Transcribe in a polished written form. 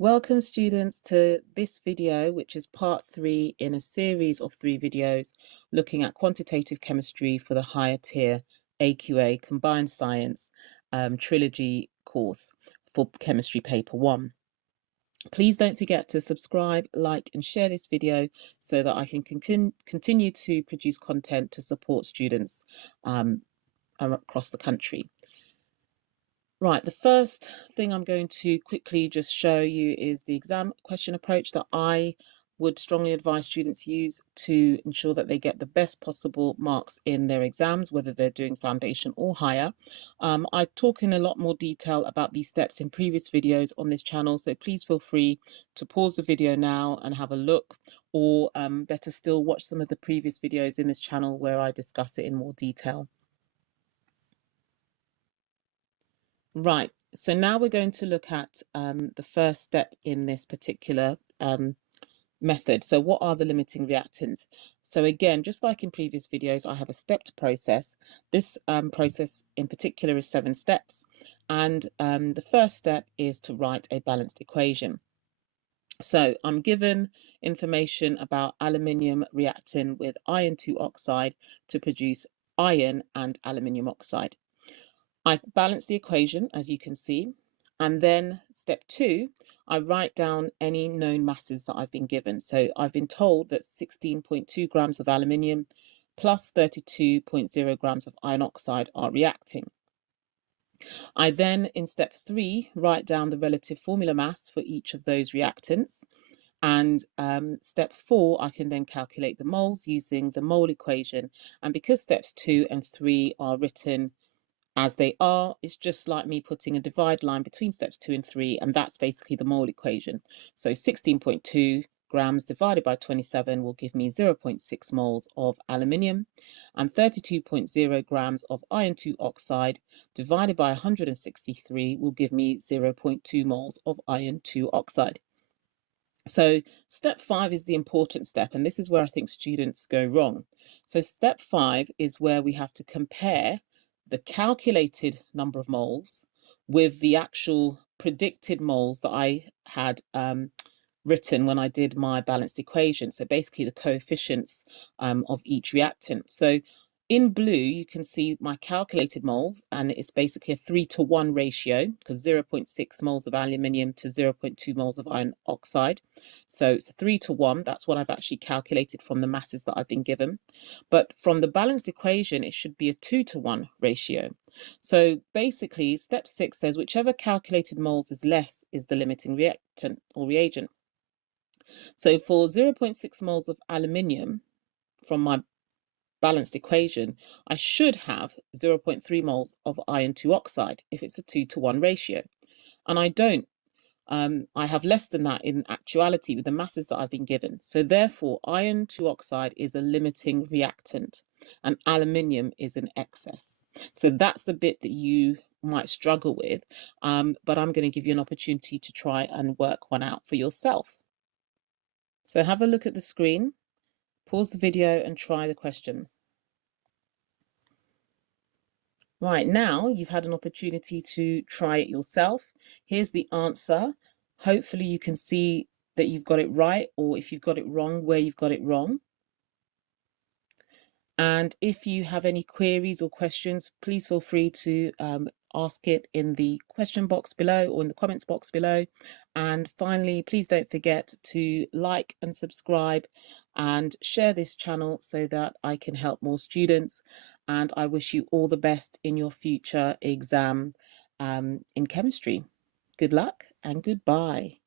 Welcome students to this video, which is part 3 in a series of 3 videos looking at quantitative chemistry for the higher tier AQA Combined Science trilogy course for chemistry paper 1. Please don't forget to subscribe, like and share this video so that I can continue to produce content to support students across the country. Right, the first thing I'm going to quickly just show you is the exam question approach that I would strongly advise students use to ensure that they get the best possible marks in their exams, whether they're doing foundation or higher. I talk in a lot more detail about these steps in previous videos on this channel, so please feel free to pause the video now and have a look, or better still, watch some of the previous videos in this channel where I discuss it in more detail. Right, so now we're going to look at the first step in this particular method. So what are the limiting reactants? So again, just like in previous videos, I have a stepped process. This process in particular is 7 steps. And the first step is to write a balanced equation. So I'm given information about aluminium reacting with iron 2 oxide to produce iron and aluminium oxide. I balance the equation, as you can see, and then step 2, I write down any known masses that I've been given. So I've been told that 16.2 grams of aluminium plus 32.0 grams of iron oxide are reacting. I then, in step 3, write down the relative formula mass for each of those reactants. And step 4, I can then calculate the moles using the mole equation. And because steps 2 and 3 are written as they are, it's just like me putting a divide line between steps 2 and 3, and that's basically the mole equation. So 16.2 grams divided by 27 will give me 0.6 moles of aluminium, and 32.0 grams of iron 2 oxide divided by 163 will give me 0.2 moles of iron 2 oxide. So step 5 is the important step, and this is where I think students go wrong. So step 5 is where we have to compare the calculated number of moles with the actual predicted moles that I had written when I did my balanced equation. So basically the coefficients of each reactant. So in blue, you can see my calculated moles, and it's basically a 3-to-1 ratio because 0.6 moles of aluminium to 0.2 moles of iron oxide. So it's a 3-to-1. That's what I've actually calculated from the masses that I've been given. But from the balanced equation, it should be a 2-to-1 ratio. So basically, step 6 says whichever calculated moles is less is the limiting reactant or reagent. So for 0.6 moles of aluminium from my balanced equation, I should have 0.3 moles of iron 2 oxide if it's a 2-to-1 ratio. And I don't. I have less than that in actuality with the masses that I've been given. So therefore, iron 2 oxide is a limiting reactant and aluminium is an excess. So that's the bit that you might struggle with, but I'm going to give you an opportunity to try and work one out for yourself. So have a look at the screen, pause the video and try the question. Right, now you've had an opportunity to try it yourself. Here's the answer. Hopefully you can see that you've got it right, or if you've got it wrong, where you've got it wrong. And if you have any queries or questions, please feel free to ask it in the question box below or in the comments box below. And finally, please don't forget to like and subscribe and share this channel so that I can help more students. And I wish you all the best in your future exam in chemistry. Good luck and goodbye.